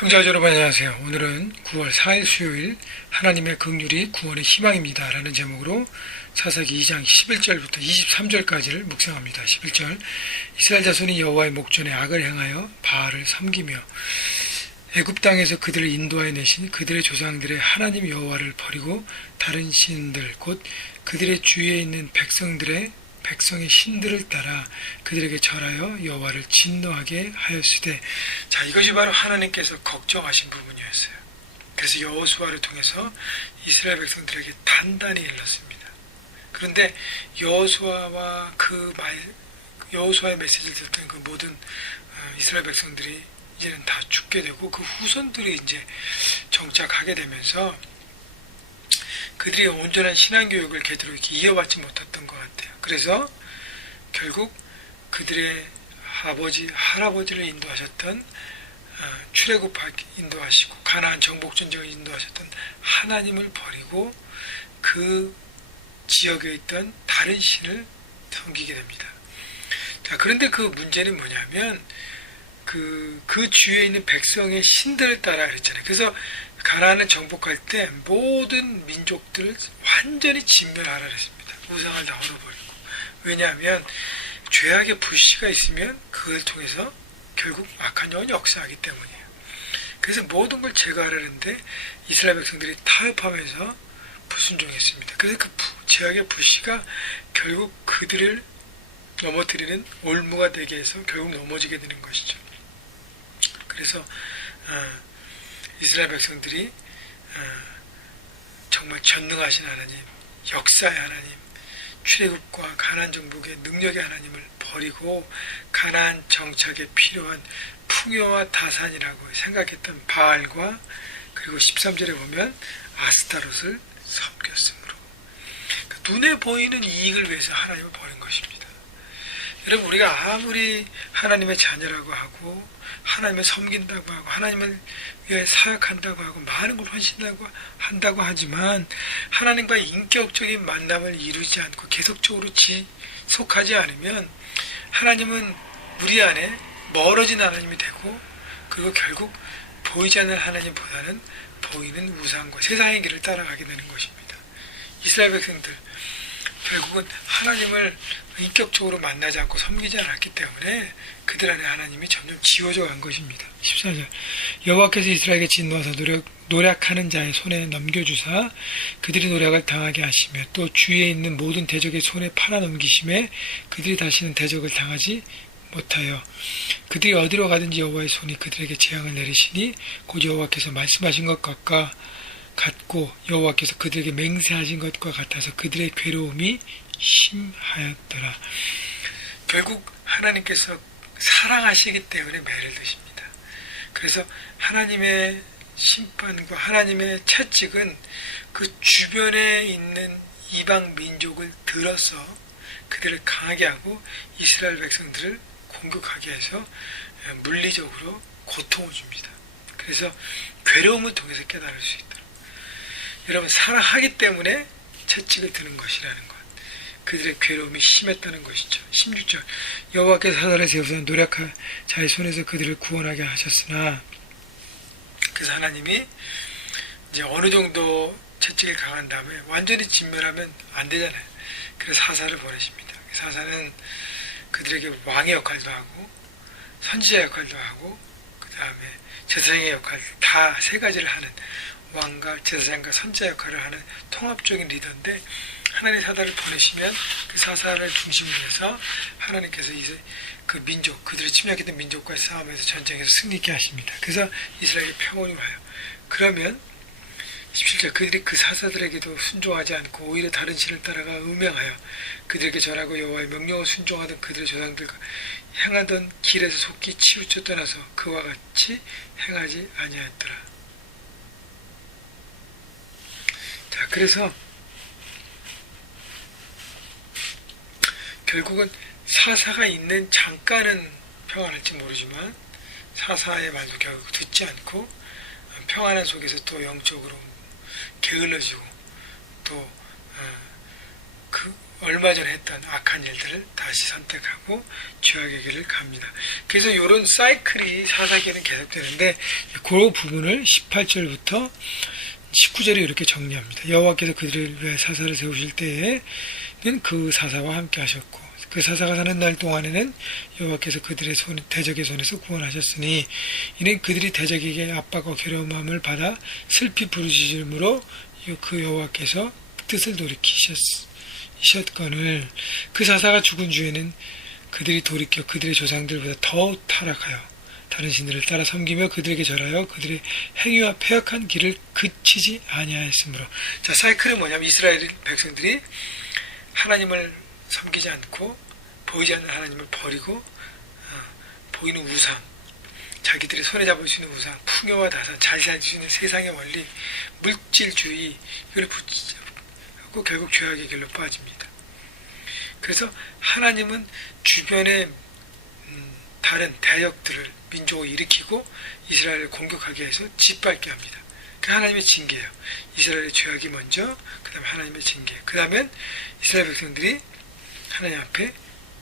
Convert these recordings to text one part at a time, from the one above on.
형제자 여러분 안녕하세요. 오늘은 9월 4일 수요일 하나님의 긍휼이 구원의 희망입니다 라는 제목으로 사사기 2장 11절부터 23절까지를 묵상합니다. 11절 이스라엘 자손이 여호와의 목전에 악을 행하여 바알을 섬기며 애굽 땅에서 그들을 인도하여 내신 그들의 조상들의 하나님 여호와를 버리고 다른 신들 곧 그들의 주위에 있는 백성의 신들을 따라 그들에게 절하여 여호와를 진노하게 하였으되, 자, 이것이 바로 하나님께서 걱정하신 부분이었어요. 그래서 여호수아를 통해서 이스라엘 백성들에게 단단히 일렀습니다. 그런데 여호수아의 메시지를 듣던 그 모든 이스라엘 백성들이 이제는 다 죽게 되고 그 후손들이 이제 정착하게 되면서 그들이 온전한 신앙교육을 제대로 이렇게 이어받지 못했던 것 같아요. 그래서 결국 그들의 아버지, 할아버지를 인도하셨던 출애굽하게 인도하시고 가나안 정복전쟁을 인도하셨던 하나님을 버리고 그 지역에 있던 다른 신을 섬기게 됩니다. 자, 그런데 그 문제는 뭐냐면 그 주위에 있는 백성의 신들을 따라 그랬잖아요. 그래서 가나안을 정복할 때 모든 민족들을 완전히 진멸하라 그랬습니다. 우상을 다 얼어버리고. 왜냐하면 죄악의 불씨가 있으면 그걸 통해서 결국 악한 영은 역사하기 때문이에요. 그래서 모든 걸 제거하려는데 이스라엘 백성들이 타협하면서 불순종했습니다. 그래서 그 죄악의 불씨가 결국 그들을 넘어뜨리는 올무가 되게 해서 결국 넘어지게 되는 것이죠. 그래서 이스라엘 백성들이 정말 전능하신 하나님, 역사의 하나님, 출애굽과 가나안 정복의 능력의 하나님을 버리고 가나안 정착에 필요한 풍요와 다산이라고 생각했던 바알과 그리고 13절에 보면 아스타롯을 섬겼으므로, 눈에 보이는 이익을 위해서 하나님을 버린 것입니다. 여러분, 우리가 아무리 하나님의 자녀라고 하고 하나님을 섬긴다고 하고 하나님을 위해 사역한다고 하고 많은 걸 헌신한다고 하지만 하나님과의 인격적인 만남을 이루지 않고 계속적으로 지속하지 않으면 하나님은 우리 안에 멀어진 하나님이 되고, 그리고 결국 보이지 않는 하나님보다는 보이는 우상과 세상의 길을 따라가게 되는 것입니다. 이스라엘 백성들 결국은 하나님을 인격적으로 만나지 않고 섬기지 않았기 때문에 그들 안에 하나님이 점점 지워져 간 것입니다. 14절 여호와께서 이스라엘에게 진노하사 노략하는 자의 손에 넘겨주사 그들이 노략을 당하게 하시며 또 주위에 있는 모든 대적의 손에 팔아넘기심에 그들이 다시는 대적을 당하지 못하여 그들이 어디로 가든지 여호와의 손이 그들에게 재앙을 내리시니 곧 여호와께서 말씀하신 것 같고 여호와께서 그들에게 맹세하신 것과 같아서 그들의 괴로움이 심하였더라. 결국 하나님께서 사랑하시기 때문에 매를 드십니다. 그래서 하나님의 심판과 하나님의 채찍은 그 주변에 있는 이방 민족을 들어서 그들을 강하게 하고 이스라엘 백성들을 공격하게 해서 물리적으로 고통을 줍니다. 그래서 괴로움을 통해서 깨달을 수 있도록, 여러분, 사랑하기 때문에 채찍을 드는 것이라는 것, 그들의 괴로움이 심했다는 것이죠. 16절 여호와께서 사자를 세우사 노략할 자의 손에서 그들을 구원하게 하셨으나, 그래서 하나님이 이제 어느 정도 채찍이 강한 다음에 완전히 진멸하면 안 되잖아요. 그래서 사사를 보내십니다. 사사는 그들에게 왕의 역할도 하고 선지자 역할도 하고 그 다음에 제사장의 역할, 다 세 가지를 하는, 왕과 제사장과 선지자 역할을 하는 통합적인 리더인데, 하나님 사사를 보내시면 그 사사를 중심으로 해서 하나님께서 이제 그 민족, 그들이 침략했던 민족과의 싸움에서 전쟁에서 승리케 하십니다. 그래서 이스라엘에 평온이 와요. 그러면 17절 그들이 그 사사들에게도 순종하지 않고 오히려 다른 신을 따라가 음행하여 그들에게 절하고 여호와의 명령을 순종하던 그들의 조상들과 행하던 길에서 속히 치우쳐 떠나서 그와 같이 행하지 아니하였더라. 자, 그래서 결국은 사사가 있는 잠깐은 평안할지 모르지만 사사의 말도 결국 듣지 않고 평안한 속에서 또 영적으로 게을러지고 또 그 얼마 전에 했던 악한 일들을 다시 선택하고 죄악의 길을 갑니다. 그래서 이런 사이클이 사사기에는 계속되는데 그 부분을 18절부터 19절에 이렇게 정리합니다. 여호와께서 그들을 위해 사사를 세우실 때에는 그 사사와 함께 하셨고 그 사사가 사는 날 동안에는 여호와께서 그들의 대적의 손에서 구원하셨으니 이는 그들이 대적에게 압박과 괴로움을 받아 슬피 부르짖음으로 그 여호와께서 뜻을 돌이키셨거늘 그 사사가 죽은 주에는 그들이 돌이켜 그들의 조상들보다 더욱 타락하여 다른 신들을 따라 섬기며 그들에게 절하여 그들의 행위와 패역한 길을 그치지 아니하였으므로. 자, 사이클은 뭐냐면 이스라엘 백성들이 하나님을 섬기지 않고 보이지 않는 하나님을 버리고 보이는 우상, 자기들이 손에 잡을 수 있는 우상, 풍요와 다산, 잘 살 수 있는 세상의 원리, 물질주의 이걸 붙잡고 결국 죄악의 길로 빠집니다. 그래서 하나님은 주변의 다른 대역들을 민족을 일으키고 이스라엘을 공격하게 해서 짓밟게 합니다. 그 하나님의 징계예요. 이스라엘의 죄악이 먼저, 그 다음에 하나님의 징계, 그 다음엔 이스라엘 백성들이 하나님 앞에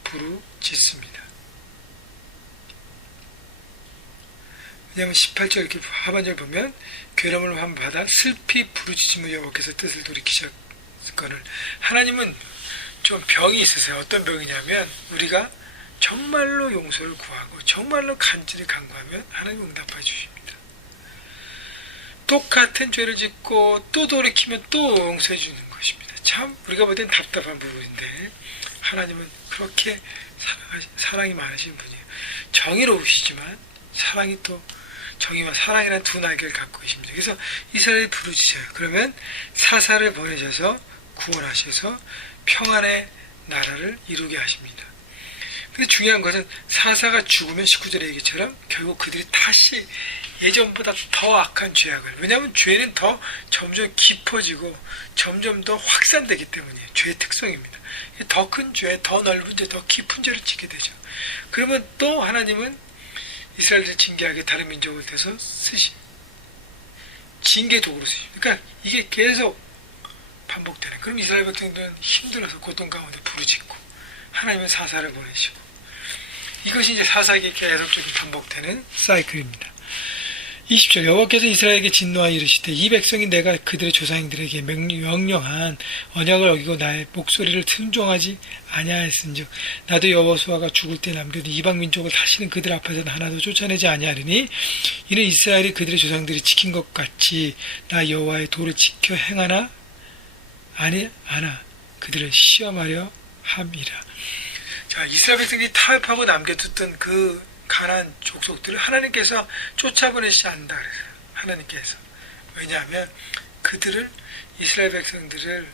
부르짖습니다. 왜냐하면 18절 이렇게 하반절 보면 괴로움을 한 받아 슬피 부르짖으며 여호와께서 뜻을 돌이키셨거늘. 하나님은 좀 병이 있으세요. 어떤 병이냐면 우리가 정말로 용서를 구하고 정말로 간절히 간구하면 하나님 응답해 주십니다. 똑같은 죄를 짓고 또 돌이키면 또 용서해 주는 것입니다. 참 우리가 볼 땐 답답한 부분인데 하나님은 그렇게 사랑이 많으신 분이에요. 정의로우시지만 사랑이 또 정의와 사랑이라는 두 날개를 갖고 계십니다. 그래서 이스라엘이 부르짖어요. 그러면 사사를 보내셔서 구원하셔서 평안의 나라를 이루게 하십니다. 근데 중요한 것은 사사가 죽으면 19절의 얘기처럼 결국 그들이 다시 예전보다 더 악한 죄악을, 왜냐하면 죄는 더 점점 깊어지고 점점 더 확산되기 때문이에요. 죄의 특성입니다. 더 큰 죄, 더 넓은 죄, 더 깊은 죄를 짓게 되죠. 그러면 또 하나님은 이스라엘을 징계하게 다른 민족을 대서 징계 도구로 쓰십니다. 그러니까 이게 계속 반복되는. 그럼 이스라엘 백성들은 힘들어서 고통 가운데 부르짖고 하나님은 사사를 보내시고, 이것이 이제 사사기에 계속적으로 반복되는 사이클입니다. 20절 여호와께서 이스라엘에게 진노하여 이르시되 이 백성이 내가 그들의 조상들에게 명령한 언약을 어기고 나의 목소리를 순종하지 아니하였은즉 나도 여호수아가 죽을 때 남겨둔 이방 민족을 다시는 그들 앞에서는 하나도 쫓아내지 아니하리니 이는 이스라엘이 그들의 조상들이 지킨 것 같이 나 여호와의 도를 지켜 행하나 아니하나 그들을 시험하려 함이라. 자, 이스라엘 백성들이 타협하고 남겨뒀던 그 가나안 족속들을 하나님께서 쫓아보내시지 않는다 그래서 하나님께서. 왜냐하면 그들을, 이스라엘 백성들을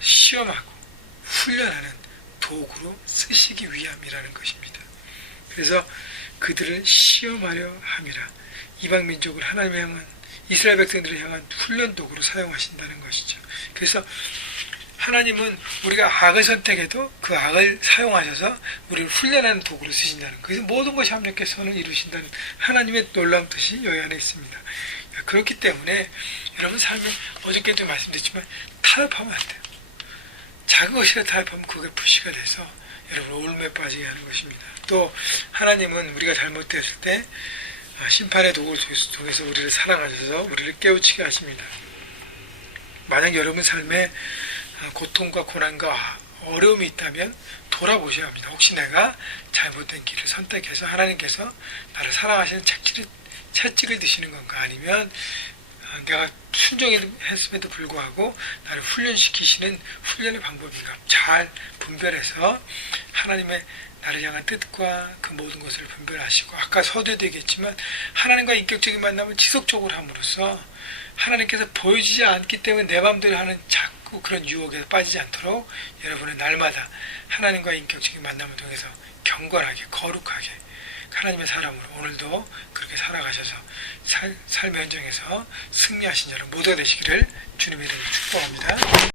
시험하고 훈련하는 도구로 쓰시기 위함이라는 것입니다. 그래서 그들을 시험하려 함이라. 이방 민족을 하나님을 향한, 이스라엘 백성들을 향한 훈련 도구로 사용하신다는 것이죠. 그래서 하나님은 우리가 악을 선택해도 그 악을 사용하셔서 우리를 훈련하는 도구로 쓰신다는, 그래서 모든 것이 합력해 선을 이루신다는 하나님의 놀라운 뜻이 여기 안에 있습니다. 그렇기 때문에 여러분 삶에, 어저께도 말씀드렸지만 타협하면 안 돼요. 작은 것이라 타협하면 그게 부시가 돼서 여러분 올무에 빠지게 하는 것입니다. 또 하나님은 우리가 잘못됐을 때 심판의 도구를 통해서 우리를 사랑하셔서 우리를 깨우치게 하십니다. 만약 여러분 삶에 고통과 고난과 어려움이 있다면 돌아보셔야 합니다. 혹시 내가 잘못된 길을 선택해서 하나님께서 나를 사랑하시는 채찍을 드시는 건가, 아니면 내가 순종했음에도 불구하고 나를 훈련시키시는 훈련의 방법인가, 잘 분별해서 하나님의 나를 향한 뜻과 그 모든 것을 분별하시고, 아까 서두에도 얘기했지만 하나님과 인격적인 만남을 지속적으로 함으로써 하나님께서 보여지지 않기 때문에 내 마음대로 하는 자꾸 그런 유혹에 빠지지 않도록 여러분은 날마다 하나님과 인격적인 만남을 통해서 경건하게, 거룩하게 하나님의 사람으로 오늘도 그렇게 살아가셔서 삶의 현장에서 승리하신 여러분 모두가 되시기를 주님의 이름으로 축복합니다.